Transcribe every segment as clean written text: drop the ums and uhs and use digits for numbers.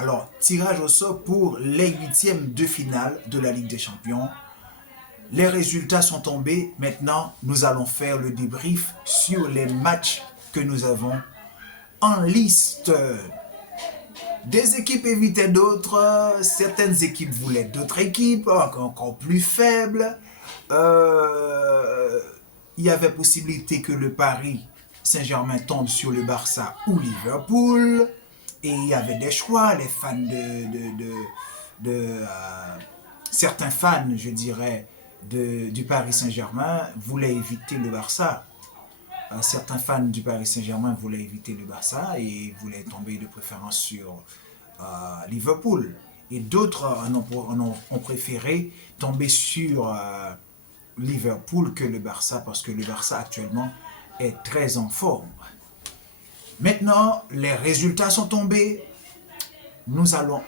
Alors, tirage au sort pour les huitièmes de finale de la Ligue des Champions. Les résultats sont tombés. Maintenant, nous allons faire le débrief sur les matchs que nous avons en liste. Des équipes évitaient d'autres, certaines équipes voulaient d'autres équipes, encore plus faibles. Il y avait possibilité que le Paris Saint-Germain tombe sur le Barça ou Liverpool. Et il y avait des choix, les fans certains fans, je dirais, du Paris Saint-Germain voulaient éviter le Barça. Certains fans du Paris Saint-Germain voulaient éviter le Barça et voulaient tomber de préférence sur Liverpool. Et d'autres ont préféré tomber sur Liverpool que le Barça parce que le Barça actuellement est très en forme. Maintenant, les résultats sont tombés. Nous allons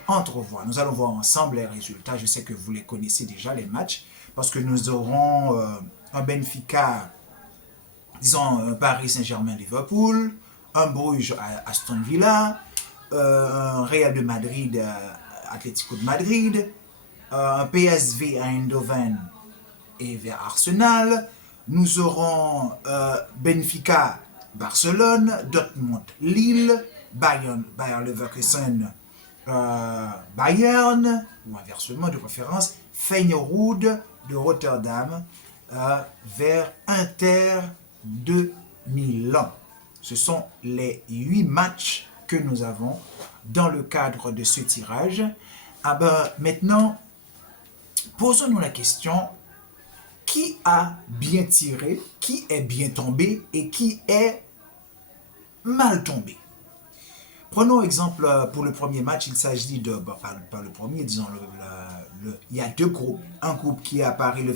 voir ensemble les résultats. Je sais que vous les connaissez déjà, les matchs, parce que nous aurons un Benfica, disons un Paris Saint-Germain-Liverpool, un Bruges à Aston Villa, un Real de Madrid Atlético de Madrid, un PSV à Eindhoven et vers Arsenal. Nous aurons Benfica Barcelone, Dortmund Lille, Bayern Leverkusen Bayern, ou inversement de préférence, Feyenoord de Rotterdam vers Inter de Milan. Ce sont les 8 matchs que nous avons dans le cadre de ce tirage. Maintenant, posons-nous la question, qui a bien tiré, qui est bien tombé et qui est mal tombé? Prenons exemple pour le premier match, il s'agit de, pas le premier, disons, il y a deux groupes. Un groupe qui est à Paris,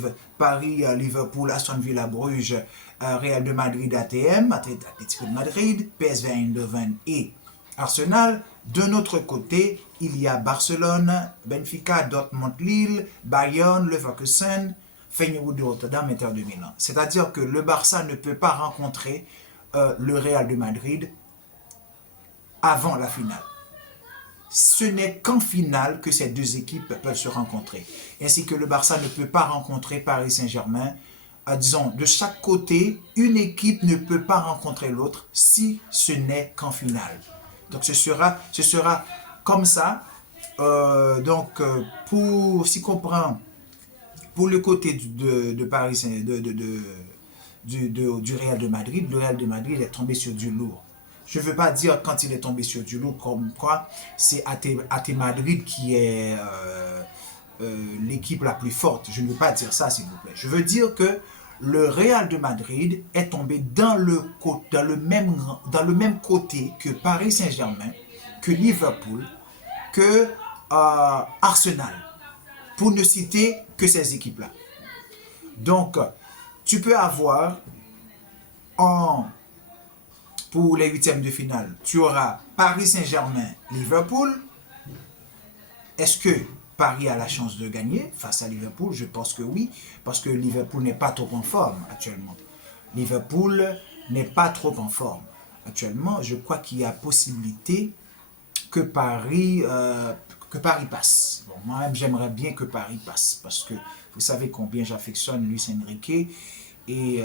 Liverpool, Aston Villa, Bruges, Real de Madrid, ATM, Atlético de Madrid, PSV Eindhoven et Arsenal. De notre côté, il y a Barcelone, Benfica, Dortmund, Lille, Bayern, Leverkusen, Feyenoord de Rotterdam, Inter de Milan. C'est-à-dire que le Barça ne peut pas rencontrer le Real de Madrid avant la finale. Ce n'est qu'en finale que ces deux équipes peuvent se rencontrer. Ainsi que le Barça ne peut pas rencontrer Paris Saint-Germain. Disons, de chaque côté, une équipe ne peut pas rencontrer l'autre si ce n'est qu'en finale. Donc ce sera comme ça. Si on prend pour le côté de Paris, du Real de Madrid, le Real de Madrid est tombé sur du lourd. Je ne veux pas dire quand il est tombé sur du lourd comme quoi c'est AT Madrid qui est l'équipe la plus forte. Je ne veux pas dire ça, s'il vous plaît. Je veux dire que le Real de Madrid est tombé dans le même côté que Paris Saint-Germain, que Liverpool, que Arsenal, pour ne citer que ces équipes-là. Donc, tu peux avoir pour les huitièmes de finale, tu auras Paris Saint-Germain, Liverpool. Est-ce que Paris a la chance de gagner face à Liverpool? Je pense que oui, parce que Liverpool n'est pas trop en forme actuellement. Liverpool n'est pas trop en forme actuellement. Je crois qu'il y a possibilité que Paris passe. Bon, moi-même, j'aimerais bien que Paris passe, parce que vous savez combien j'affectionne Luis Enrique. Et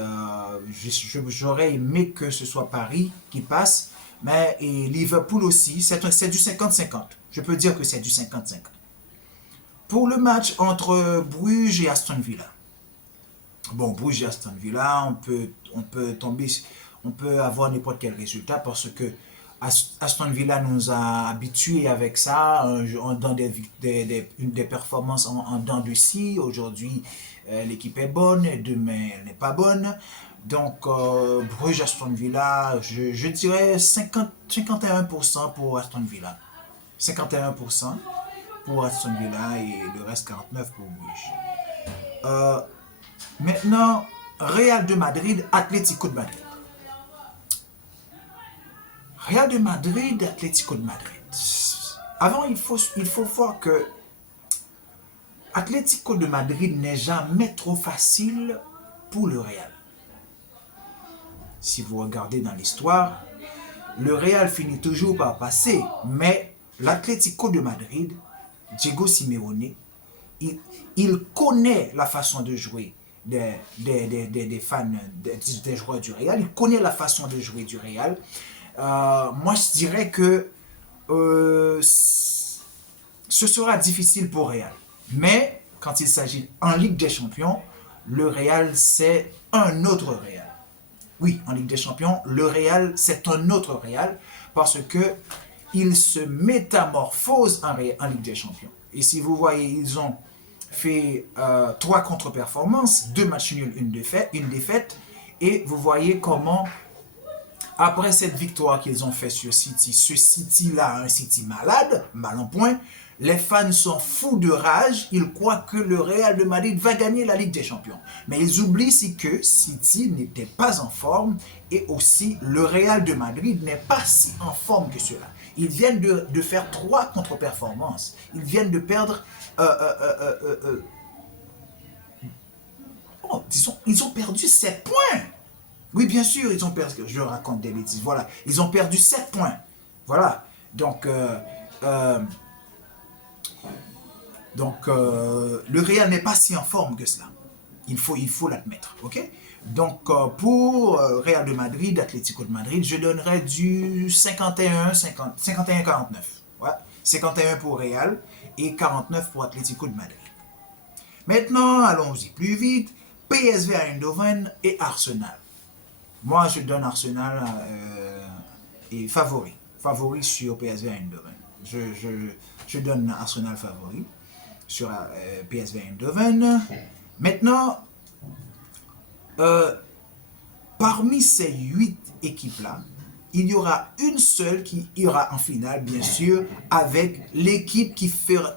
j'aurais aimé que ce soit Paris qui passe, mais et Liverpool aussi, c'est du 50-50. Je peux dire que c'est du 50-50. Pour le match entre Bruges et Aston Villa. Bon, Bruges et Aston Villa, on peut avoir n'importe quel résultat parce que Aston Villa nous a habitués avec ça, dans des performances en dents de scie. Aujourd'hui, l'équipe est bonne, demain, elle n'est pas bonne. Donc, Bruges Aston Villa, je dirais 51% pour Aston Villa. 51% pour Aston Villa et le reste 49% pour Bruges. Maintenant, Real de Madrid, Atlético de Madrid. Real de Madrid, Atlético de Madrid. Avant, il faut voir que Atlético de Madrid n'est jamais trop facile pour le Real. Si vous regardez dans l'histoire, le Real finit toujours par passer, mais l'Atlético de Madrid, Diego Simeone, il connaît la façon de jouer des fans, des joueurs du Real. Il connaît la façon de jouer du Real. Moi, je dirais que ce sera difficile pour Real. Mais quand il s'agit en Ligue des Champions, le Real, c'est un autre Real. Oui, en Ligue des Champions, le Real, c'est un autre Real parce que il se métamorphose en Ligue des Champions. Et si vous voyez, ils ont fait 3 contre-performances, 2 matchs nuls, une défaite. Et vous voyez comment, après cette victoire qu'ils ont fait sur City, ce City-là, un City malade, mal en point, les fans sont fous de rage, ils croient que le Real de Madrid va gagner la Ligue des Champions. Mais ils oublient aussi que City n'était pas en forme et aussi le Real de Madrid n'est pas si en forme que cela. Ils viennent de faire 3 contre-performances. Ils viennent de perdre... disons, ils ont perdu 7 points. Oui, bien sûr, ils ont perdu... Je raconte des bêtises. Voilà, ils ont perdu 7 points. Voilà. Donc, le Real n'est pas si en forme que cela. Il faut l'admettre. Ok? Donc, pour Real de Madrid, Atlético de Madrid, je donnerais du 51-49. Ouais, 51 pour Real et 49 pour Atlético de Madrid. Maintenant, allons-y plus vite. PSV Eindhoven et Arsenal. Moi, je donne Arsenal et favori. Favori sur PSV Eindhoven. Je donne Arsenal favori sur PSV Eindhoven. Maintenant, parmi ces 8 équipes-là, il y aura une seule qui ira en finale, bien sûr, avec l'équipe qui fera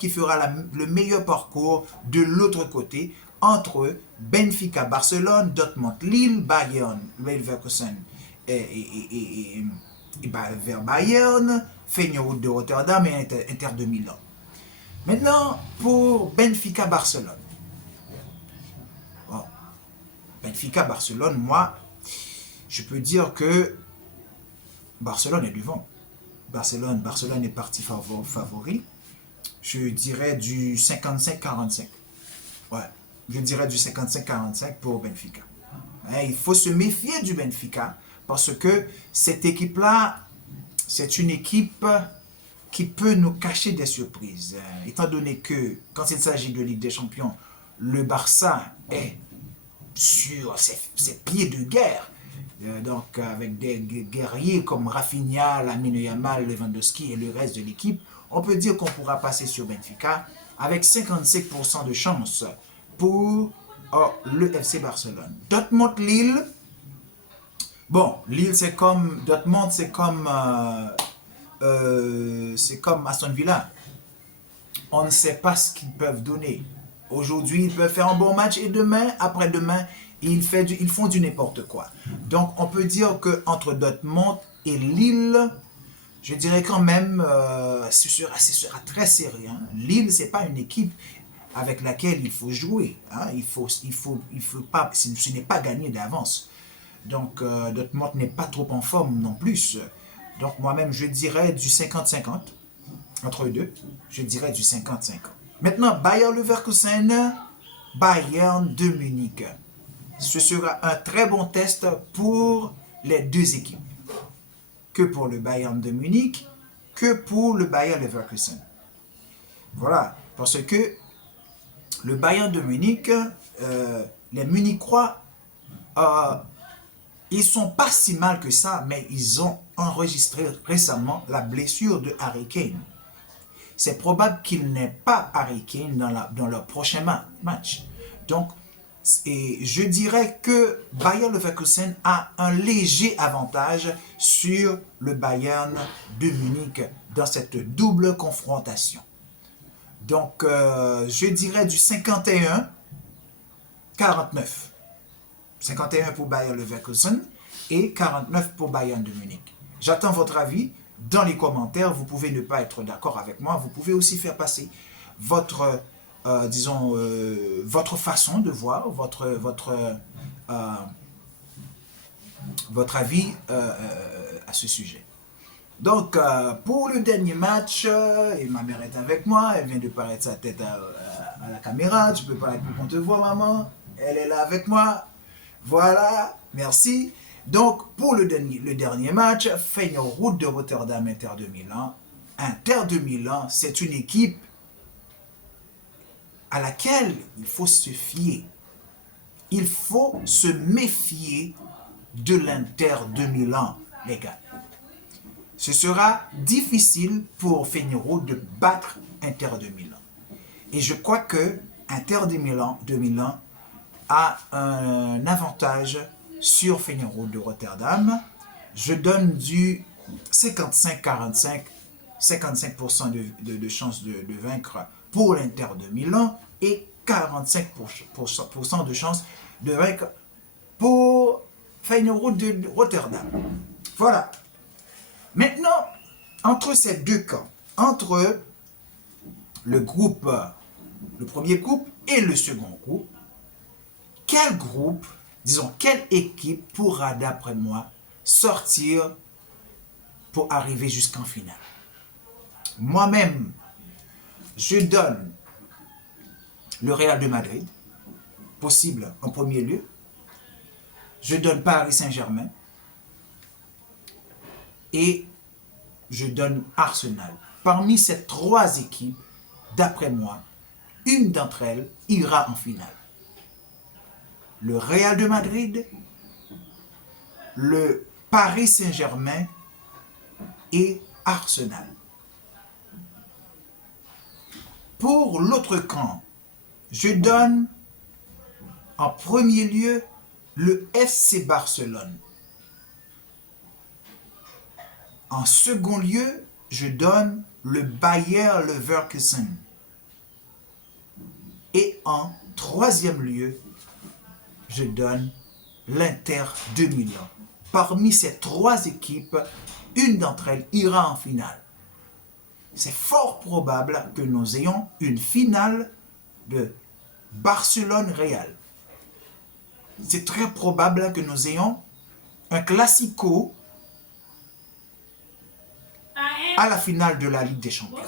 le meilleur parcours de l'autre côté, entre Benfica, Barcelone, Dortmund, Lille, Bayern, Leverkusen et Bayern, Feyenoord de Rotterdam et Inter de Milan. Maintenant, pour Benfica-Barcelone. Bon. Benfica-Barcelone, moi, je peux dire que Barcelone est devant. Barcelone est parti favori. Je dirais du 55-45. Ouais, je dirais du 55-45 pour Benfica. Il faut se méfier du Benfica parce que cette équipe-là, c'est une équipe qui peut nous cacher des surprises. Étant donné que, quand il s'agit de Ligue des Champions, le Barça est sur ses pieds de guerre. Donc, avec des guerriers comme Rafinha, Lamine Yamal, Lewandowski et le reste de l'équipe, on peut dire qu'on pourra passer sur Benfica avec 55% de chance pour le FC Barcelone. Dortmund-Lille. Bon, Lille, c'est comme... Dortmund, c'est comme Aston Villa. On ne sait pas ce qu'ils peuvent donner. Aujourd'hui, ils peuvent faire un bon match et demain, après-demain, ils font du n'importe quoi. Donc, on peut dire qu'entre Dortmund et Lille, je dirais quand même, ce sera très serré. Hein. Lille, ce n'est pas une équipe avec laquelle il faut jouer. Hein. Il faut pas, ce n'est pas gagné d'avance. Donc, Dortmund n'est pas trop en forme non plus. Donc, moi-même, je dirais du 50-50. Entre eux deux, je dirais du 50-50. Maintenant, Bayer Leverkusen, Bayern de Munich. Ce sera un très bon test pour les deux équipes. Que pour le Bayern de Munich, que pour le Bayer Leverkusen. Voilà, parce que le Bayern de Munich, les Munichois, ils sont pas si mal que ça, mais ils ont enregistré récemment la blessure de Harry Kane. C'est probable qu'il n'ait pas Harry Kane dans leur prochain match. Donc, je dirais que Bayer Leverkusen a un léger avantage sur le Bayern de Munich dans cette double confrontation. Donc, je dirais du 51-49. 51 pour Bayer Leverkusen et 49 pour Bayern de Munich. J'attends votre avis dans les commentaires. Vous pouvez ne pas être d'accord avec moi. Vous pouvez aussi faire passer votre, votre façon de voir, votre avis à ce sujet. Donc, pour le dernier match, et ma mère est avec moi, elle vient de paraître sa tête à la caméra. Tu peux parler pour qu'on te voit, maman. Elle est là avec moi. Voilà, merci. Donc, pour le dernier match, Feyenoord de Rotterdam, Inter de Milan. Inter de Milan, c'est une équipe à laquelle il faut se fier. Il faut se méfier de l'Inter de Milan, les gars. Ce sera difficile pour Feyenoord de battre Inter de Milan. Et je crois que Inter de Milan a un avantage sur Feyenoord de Rotterdam. Je donne du 55-45, 55% de chances de vaincre pour l'Inter de Milan et 45% de chances de vaincre pour Feyenoord de Rotterdam. Voilà. Maintenant, entre ces deux camps, entre le premier groupe et le second groupe, quel groupe, disons, quelle équipe pourra, d'après moi, sortir pour arriver jusqu'en finale? Moi-même, je donne le Real de Madrid, possible en premier lieu. Je donne Paris Saint-Germain. Et je donne Arsenal. Parmi ces trois équipes, d'après moi, une d'entre elles ira en finale. Le Real de Madrid, le Paris Saint-Germain et Arsenal. Pour l'autre camp, je donne en premier lieu le FC Barcelone. En second lieu, je donne le Bayer Leverkusen. Et en troisième lieu, je donne l'Inter de Milan. Parmi ces trois équipes, une d'entre elles ira en finale. C'est fort probable que nous ayons une finale de Barcelone-Real. C'est très probable que nous ayons un classico à la finale de la Ligue des Champions.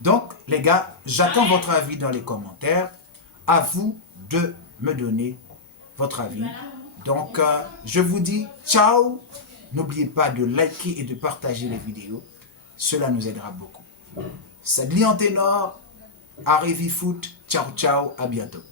Donc, les gars, j'attends votre avis dans les commentaires. À vous de me donner votre avis. Donc, je vous dis ciao. N'oubliez pas de liker et de partager les vidéos. Cela nous aidera beaucoup. C'est Lion Ténor, Arrivi Foot. Ciao, ciao, à bientôt.